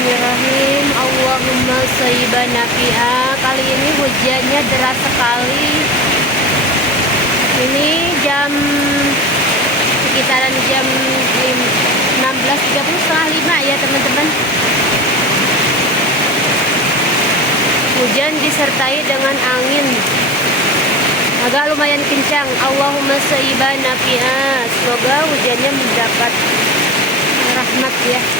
Bismillahirrahmanirrahim. Allahumma shayyiban nafi'a. Kali ini hujannya deras sekali. Ini sekitaran jam 16.30, setengah 5 ya teman-teman. Hujan disertai dengan angin agak lumayan kencang. Allahumma shayyiban nafi'a. Semoga hujannya mendapat rahmat ya.